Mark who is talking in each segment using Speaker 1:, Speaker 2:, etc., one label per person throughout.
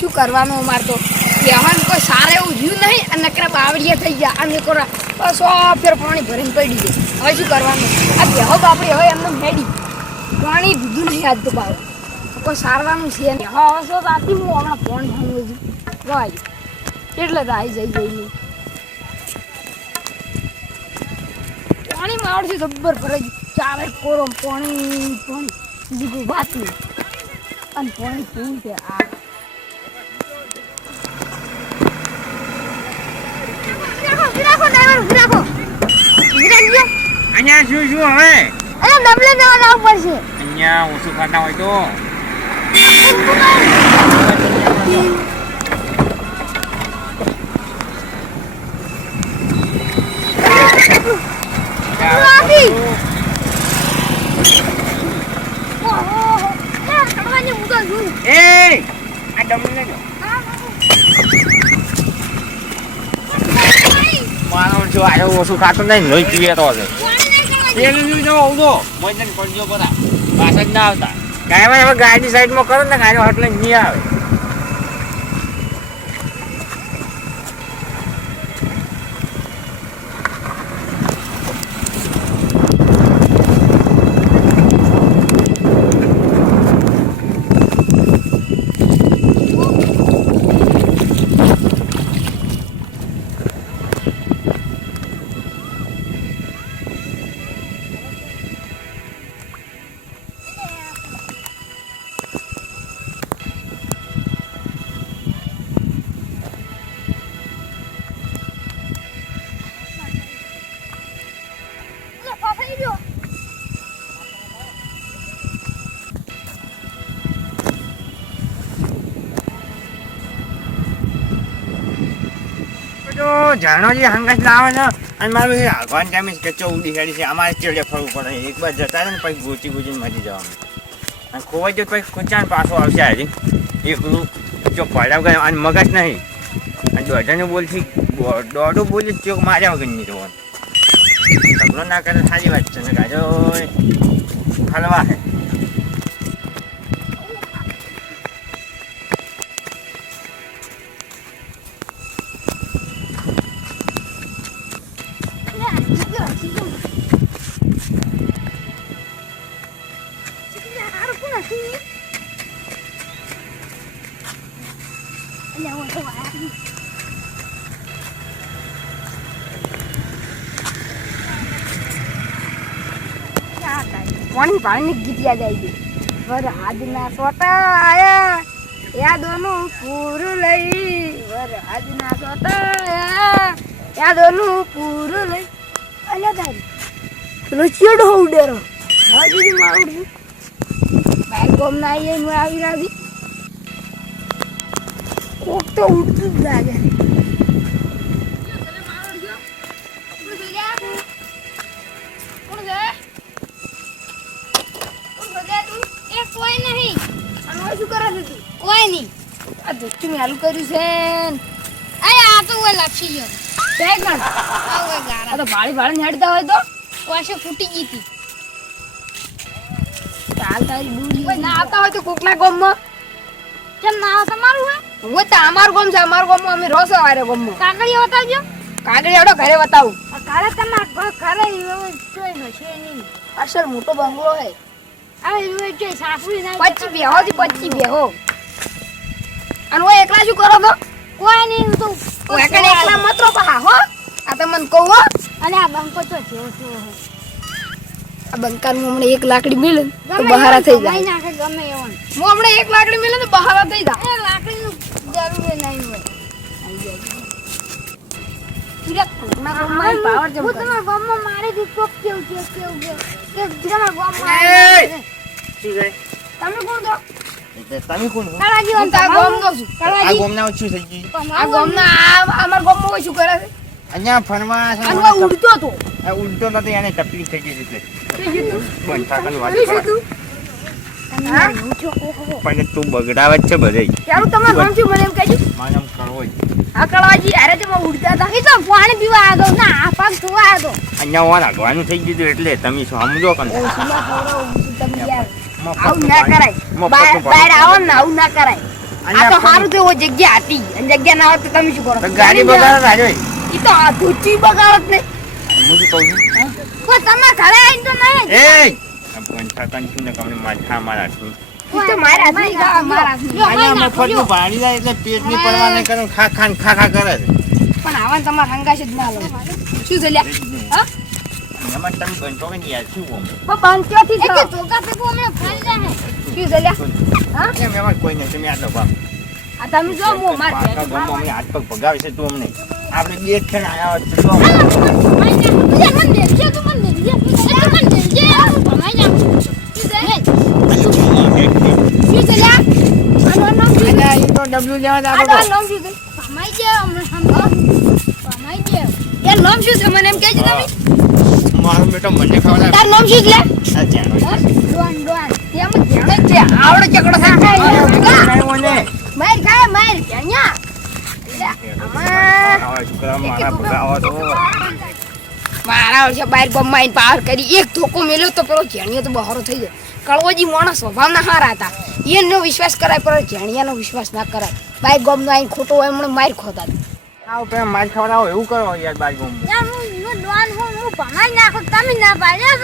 Speaker 1: શું કરવાનું અમારે તો? કહેવાનું કોઈ સારા એવું રહ્યું નહીં અને નકરા બાવળિયા થઈ ગયા અને કોરા બસ ફેર પાણી ભરીને પડી ગયું. હવે શું કરવાનું? આ બેહો બાપડી, હવે એમને હેડી. પાણી દીધું નહીં આજ તો બાવ. કોઈ સારવાનું છે નહીં. હવે શું રાતી હું હમણાં ફોન ભાંગું છું? વાય, એટલે તો આવી જઈ જઈ નહીં પાણી માવડથી જબ્બર ભરે ચારે કોરો પાણી પાણી. બીજું વાત નહીં. અને પાણી પીવું છે. આ
Speaker 2: અહીંયા શું શું હવે અહીંયા ઓછું ખાતા હોય તો એ આ ડમરું લેજો મારો જો આજે ઓછું ખાતો નહીં લોહી પીએ તો હશે. પેલું શું જો આવું તો? મોજન પડજો બધા પાછળ જ ના આવતા. કાંઈ હવે ગાડી સાઈડમાં કરો ને ગાડી હોટલે નહીં આવે. તો જાણોજી હંગાસ લાવે ને અને મારું એ આગવાન ટાઈમે કે ચૌદી દેખાડી છે, અમારે ચેડે ફરવું પડે. એક બાર જતા ને પછી ગોચી ગોચીને મરી જવાનું. અને ખોવાઈ જાય પછી ખૂંચાણ પાછો આવશે હજી એકલું જો પડાવ ગયો, અને મગજ નહીં. અને દોઢાનું બોલથી દોઢું બોલી ચોક માર્યા વગર નહીં રહેવાનું. ઝઘડો ના કરે, સારી વાત છે ને ગાજો હલવા હે.
Speaker 1: પાણી પાણી ગીત યાદ આવી ગયું વરહાદના સોટા આયા યાદોનું પૂરું લઈ, વરહાદના સોટા આયા યાદોનું પૂરું લઈ. અલ્યા તારી પેલો ચીડો ઉડેરો. હા દીદી, મારું બાઈક ગોમ ના આવીએ આવી રાવી કોક તો ઉડતું જ લાગે. મેલું કર્યું છે
Speaker 3: અરે આ તો ઓય લાપસી ગયો.
Speaker 1: તે કણ
Speaker 3: આ ઓય ગારા.
Speaker 1: તો ભાળી ભાળી હેડતા હોય તો?
Speaker 3: વાશે ફૂટી ગઈ હતી.
Speaker 1: ચાલ તારી બુડી ઓય ના. આવતા હોય તો કોકના ગામમાં.
Speaker 3: કેમ ના આવતા મારું હે
Speaker 1: હું તો અમારું ગોમ છે અમારું ગામમાં અમે રોસો વારે ગામમાં.
Speaker 3: કાગળિયો બતાવજો.
Speaker 1: કાગળી આવડો ઘરે બતાવું.
Speaker 3: આ ઘરે તમાર ઘરે જોઈ હશે નહીં.
Speaker 1: અસર મોટો બંગલો હે
Speaker 3: આ જોઈ સાસુ ના
Speaker 1: પચી બેહો થી પચી બેહો અને હું એકલા શું કરો તો
Speaker 3: કોઈ નહીં હું તો
Speaker 1: એકલા એકલા મત રહો પા હો આ તો મને કહું હો.
Speaker 3: અને આ બંકો તો જેવો તેવો હે
Speaker 1: આ બંકાનું હમણાં એક લાકડી મિલે તો બહારા થઈ જાય.
Speaker 3: નાખે ગમે એવો
Speaker 1: હું હમણાં એક લાકડી મિલે ને તો બહારા થઈ જાય.
Speaker 3: એ લાકડીનું જરૂર નહીં હોય.
Speaker 1: તમે કોણ છો?
Speaker 2: તમે કોણ છો?
Speaker 3: કાળાજી
Speaker 1: હું તો આ ગામનો છું.
Speaker 2: આ
Speaker 3: કાળાજી
Speaker 2: ગોમના ઓછું થઈ ગયું.
Speaker 1: આ ગામના આ અમારા ગામમાં હોય શું કરે છે.
Speaker 2: અહીંયા ફરવા છે
Speaker 1: અને ઉડતો હતો.
Speaker 2: આ ઉલટો નથી એને તકલીફ થઈ ગઈ એટલે? વાત?
Speaker 3: તમે
Speaker 2: પણ તું બગડાવે જ છે બધે.
Speaker 1: ત્યારે તમારું નામ શું મને એમ કહેજો
Speaker 2: માનમ કરવો જ.
Speaker 1: આ કળવાજી હારે તે માં ઉડતા હતા.
Speaker 3: એ તો પાણી પીવા આવ્યો ના આ પગ ધોવા આવ્યો
Speaker 2: અહીંયા ઓન આગવાનું થઈ ગયું એટલે તમે સમજો કે
Speaker 1: ઓ સુલા ખવડાવું છું તમને યાર.
Speaker 2: મફતનું
Speaker 1: આવું ના
Speaker 2: પાણી-
Speaker 1: કરાય. બહાર આવો ને આવું ના કરાય. આ તો સારું તો જગ્યા હતી. અને જગ્યા ના હોત તો તમે શું કરો?
Speaker 2: ગાડી બગાડો રાજો
Speaker 1: ઈ તો આ ધોતી બગાડત ને.
Speaker 2: હું શું કહું છું?
Speaker 3: કોઈ તમારા ઘરે આવીને તો નહીં.
Speaker 2: એ! પંચા કંચું ને કમને માથા મારા હાથની.
Speaker 1: ઈ તો મારા હાથની ગા- મારા હાથની.
Speaker 2: અહીંયા મફતનું ભાડી જાય એટલે પેટની પરવા નહીં કરે ખા ખા ખા
Speaker 1: પણ આવા તમારા હંગાશે જ ના લો શું છે
Speaker 2: એમાં તમે બનતો કે નહીં શું બોમ
Speaker 1: પણ થી?
Speaker 3: તો ધોકા ભેગું હમણાં ફરી જાય
Speaker 1: શું છે લ્યા? હા?
Speaker 2: એમ એમાં કોઈ નહીં તમે આટલો બાપ
Speaker 1: આ તમે જો મો માર
Speaker 2: પાકા ગામમાં અમે હાથ પગ ભગાવે છે તું અમને. આપણે બે ખેણ આયા છે? તો જો. અલ્યા, ઈ તો ડબલું લેવા
Speaker 1: આ
Speaker 2: જાતો
Speaker 1: તારું
Speaker 2: તો.
Speaker 1: નામ એ નામ શું છે? મને એમ કહેજો તમે.
Speaker 2: મારો બેટા મને ખવડાવે.
Speaker 1: તાર નામ શું છે? લે
Speaker 2: આ જાણો.
Speaker 1: તેમ જ છે. આવડો ચકડો થાય. માર ખાય માર. ભેણ્યા આમાં.
Speaker 2: આવા છોકરા મારા ભગાવો તો.
Speaker 1: મારા વર્ષે બાર ગમાઈને પાર કરી. એક ધોકો મેલ્યો તો પેલો ઝેણિયો તો બહારો થઈ જાય કળવોજી માણસ સ્વભાવના હારા હતા. એનો વિશ્વાસ કરાય પર ઝેણિયાનો વિશ્વાસ ના કરાય. બાર ગમનો આઈને ખોટો હોય એમણે માર ખોતા
Speaker 2: આવો પેલા માર ખવડાવો એવું કરો યાર.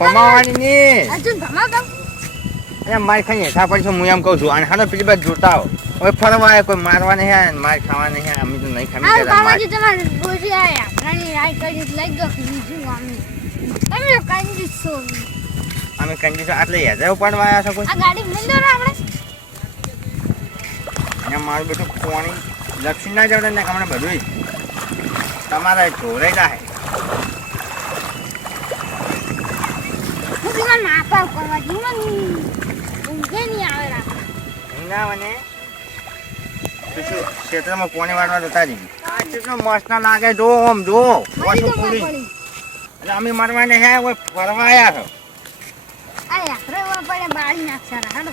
Speaker 2: કમાવાની નહીં. અરે માર ખાઈ હેઠા પડશે હું એમ કહું છું અને હાલો પેલી બાજુ જોતા આવો હવે ફરવા કોઈ મારવા નહીં માર ખાવા નહીં. અમે તો નહીં ખામી જરા માર. અમે કંજૂસ આટલે હેજા ઉપાડવા આયા છો કોઈ
Speaker 3: આ ગાડી મિલ દો ને આપણે
Speaker 2: અને મારું બધું કોણી લક્ષી ના જવડે ને હમણાં બધું તમારે ચોરે જાય
Speaker 3: હું કરવા ઊંઘે નહીં આવે.
Speaker 2: ના મને પછી ક્ષેત્રમાં પોણી વાળવા જતા જઈએ? આ કેટલો મસ્ત ના લાગે જો આમ જો. પૂરી. એટલે અમે મરવાને હે કોઈ ફરવા આયા છો.
Speaker 3: આ યાત્રા પડે બાળી નાખશે હાલો.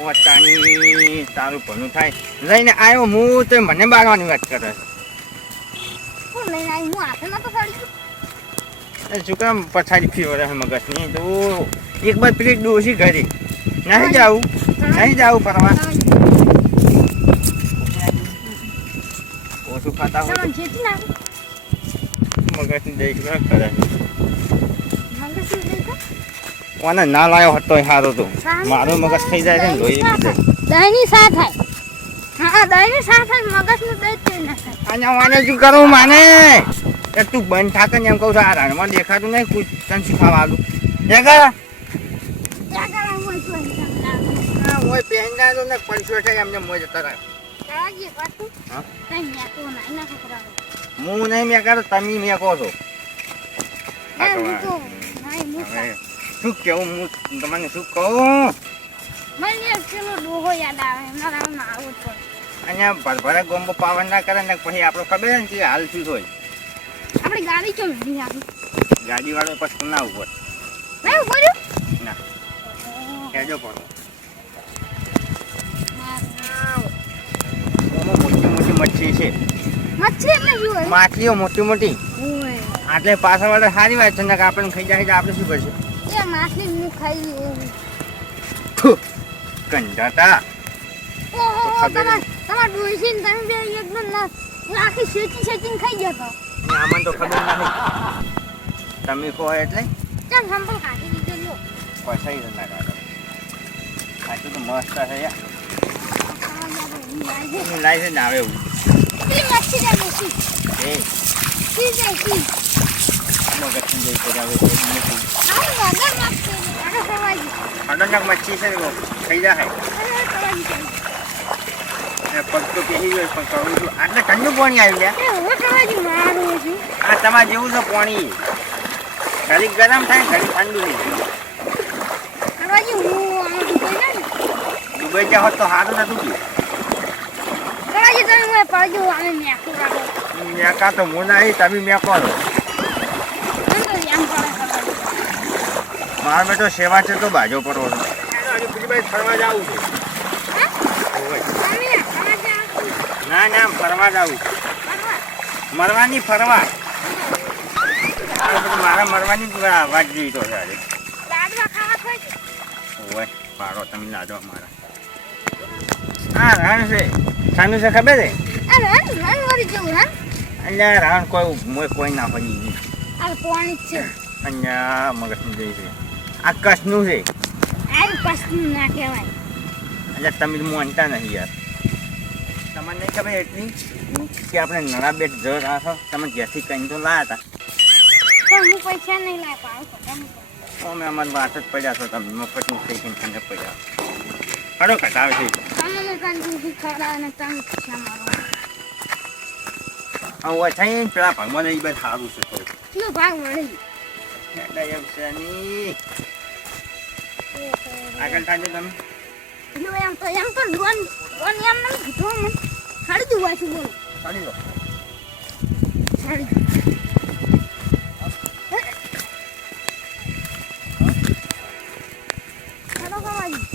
Speaker 2: ઓ તાણી તારું ભલું થાય. લઈને આવ્યો હું તો મને બાળવાની વાત કરે છે.
Speaker 3: હું લઈને આવી? હું
Speaker 2: શું કામ પછાડી ફી વળે મગજની? તો એક બાર પેલી ડોસી ઘરે. નહીં જાવું નહીં જાવું ફરવા. ઓછું ખાતા હોય. તો. મગજની દેખ કરે? ઓને ના લાયો હતો સારું હતું મારું મગજ થઈ જાય છે ને નીકળે.
Speaker 3: સા થાય. મગજનું દહીં થઈ
Speaker 2: અને શું કરું માને? એ તું બંધ થાકે ને એમ કહું છું આ રણમાં દેખાતું નહીં કુછ તને શીખવા આલું. પહેન જાય તો ને પૈસો છે એમને જતા રહે
Speaker 3: પાછું.
Speaker 2: હા? નહીં મેં કરો તમે મેં કહો છો. શું કેવું હું તમને શું કહું?
Speaker 3: મને પેલો ડોહો યાદ આવે એમના રાવણમાં આવું જ પડે
Speaker 2: અને ભરભરા ગોમ્બો પાવન ના કરે ને પછી આપણો ખબર ને કે હાલ શું હોય.
Speaker 3: આપણી ગાડી ચો નહીં આપી
Speaker 2: ગાડી વાળો પછી ના ઉપર
Speaker 3: ના એવું કર્યું
Speaker 2: ના. કહેજો પણ મોટી મોટી મચ્છી છે.
Speaker 3: મચ્છી એટલે શું હોય?
Speaker 2: માછલીઓ મોટી મોટી. આટલે પાછળ વાળા સારી વાત છે ને કે આપણે ખાઈ જાય આપણે શું કરશું?
Speaker 3: એ માછલી હું ખાઈ
Speaker 2: કંજાતા
Speaker 3: ઓહો
Speaker 2: ખબર
Speaker 3: તમાર તમાર ડોશી ને તમે બે એકદમ ના આખી શેચી શેચીને ખાઈ ગયા તો
Speaker 2: આમાં તો ખબર નથી. તમે કહો એટલે?
Speaker 3: ચાલ સંભળ કાઢી દીધો લો
Speaker 2: પસાઈ ના કાઢો. તો મસ્ત છે યાર. એની લાઈ છે ને આવે એવું.
Speaker 3: મચ્છી જાય મસ્તી.
Speaker 2: એ.
Speaker 3: સી જાય સી
Speaker 2: જઈ કરાવે છે ખતરનાક મચ્છી છે ને બહુ. જાય ને પગ તો પહેરી ગયો પણ કહું છું. આટલે ઠંડુ પાણી આવી ગયા.
Speaker 3: હું સવાજી મારું છું.
Speaker 2: આ તમારે જેવું છે પાણી. ઘડી ગરમ થાય ઘડી ઠંડુ થઈ જાય.
Speaker 3: સવાજી હું આમાં ડૂબાઈ જાય ને
Speaker 2: દુબઈ જ્યાં હોત તો સારું નતું ગયું
Speaker 3: મેકું
Speaker 2: તો હું નહીં તમે મેકો છો. મારો બેટો સેવા છે તો બાજો પડવો છે. ફરવા જવું છે ઓય.
Speaker 3: તમે સવાજી આવશું
Speaker 2: ના ના ફરવા જાવું મરવાની ફરવા. મારા મરવાની જ વાત જેવી તો
Speaker 3: થઈ
Speaker 2: ઓય પાડો તમે લાદો મારા. આ રણ છે. સાનું છે ખબર છે? અહીંયા રણ કોઈ મોય કોઈ ના પડી ગયું
Speaker 3: આ પાણી છે.
Speaker 2: અહીંયા મગજનું જઈ છે. આ કસનું છે.
Speaker 3: આ ના કહેવાય.
Speaker 2: એટલે તમે માનતા નહીં યાર. તમને નહીં ખબર એટલી કે આપણે નળા બેટ જર છો તમે ઘેરથી કંઈ તો લાયા હતા.
Speaker 3: પણ હું પૈસા નહીં લાવ પાડું ખબર નહીં
Speaker 2: અમે અમારી વાત જ પડ્યા છો તમે મફતનું થઈ ગઈ ઠંડક પડ્યા હડો કટાવે છે.
Speaker 3: ને
Speaker 2: પેલા ભગવાન એ બધું સારું છે.
Speaker 3: ભાગ મળી
Speaker 2: એમ છે નહીં. આગળ થાય તમે.
Speaker 3: એમ તો એમ તો લોન લોન એમ નહીં કીધું ખાડી દઉં વાંચું બોલો
Speaker 2: સાડી લો.
Speaker 3: સાડી કમાજી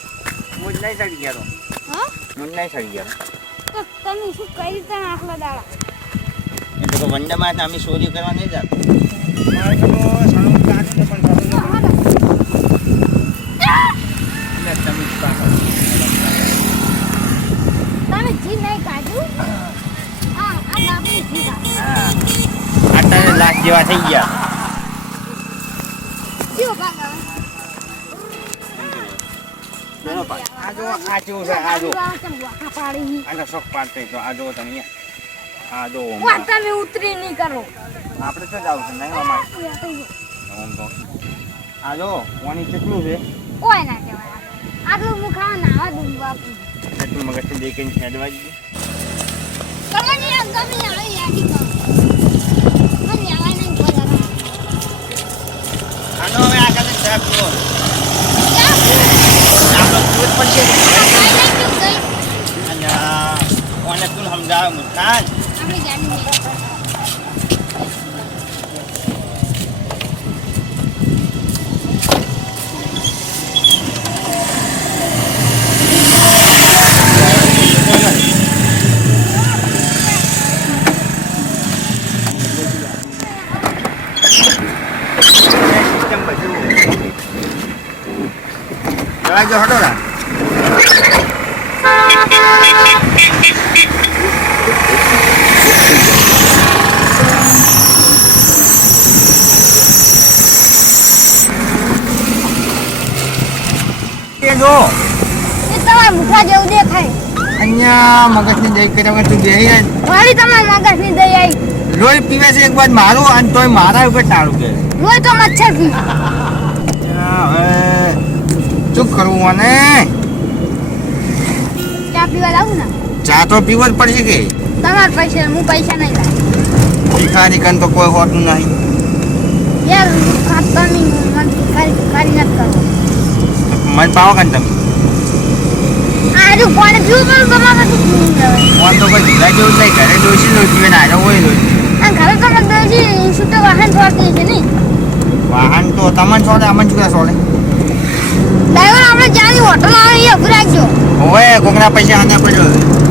Speaker 2: હું જ નહીં ચડી ગયા
Speaker 3: હા?
Speaker 2: તો નહીં ગયા
Speaker 3: તમે શું કઈ રીતે આખલા દાડા?
Speaker 2: એટલે તો વંડામાં અમે ચોરી કરવા નહીં જતા. થઈ ગયા
Speaker 3: આજો ભાગ આવે
Speaker 2: ચલો પા. આ જો આ છે આ જો
Speaker 3: આ કેમ વાંકા પાડી
Speaker 2: આનો શોખ પાડતો તો આ જો તમે અહીંયા. આ જો ઓમ.
Speaker 3: વાત તમે ઉતરી નહીં કરો
Speaker 2: આપણે તો જ આવશે નહીં અમારે ઓમ તો આ જો ઓની કેટલું છે
Speaker 3: કોઈ ના કહેવાય આટલું હું ખાવા નાવા દઉં બાપુ
Speaker 2: એટલે તું દેખીને ખેડવા જ
Speaker 3: તમને ગમે આવે યાદી
Speaker 2: આનો હવે આગળ સાહેબ જુઓ. આપણો દૂધ અને તું સમજાવે
Speaker 3: ગાડી
Speaker 2: જવા જો હટો રા એ જો
Speaker 3: એ તમારા મુખા જેવું દેખાય.
Speaker 2: અહીંયા મગજની દઈ કર્યા વગર તું બેહી
Speaker 3: તમારા મગજની આવી
Speaker 2: લોહી પીવે છે એક બાદ મારું અને તોય મારા ઉપર ટાળું કે.
Speaker 3: રોય તો મચ્છર પી
Speaker 2: હવે શું કરવું મને
Speaker 3: ચા પીવા લાવું ને?
Speaker 2: ચા તો પીવો જ પડશે કે.
Speaker 3: તમાર પૈસા હું પૈસા નહીં લાવું.
Speaker 2: ભિખારી કન તો કોઈ હોતું નહીં.
Speaker 3: યાર ખાતા નહીં મન ભિખારી ભિખારી કરવો
Speaker 2: મન પાવો કન તમે.
Speaker 3: આજુ કોણ પીવું પણ તમારે તો કોણ
Speaker 2: ફોન તો કોઈ ભીલા જેવું થાય ઘરે ડોસી લોહી પીવે ને આજે હોય લોહી
Speaker 3: ઘરે તમે દોજી શું તો વાહન છોડતી છે નહીં
Speaker 2: વાહન તો તમને છોડે અમને શું છોડે?
Speaker 3: ડ્રાઈવર આપણે જ્યાંની હોટલ આવે એ ઊભી રાખજો
Speaker 2: હોય કોકના પૈસા આના પડ્યો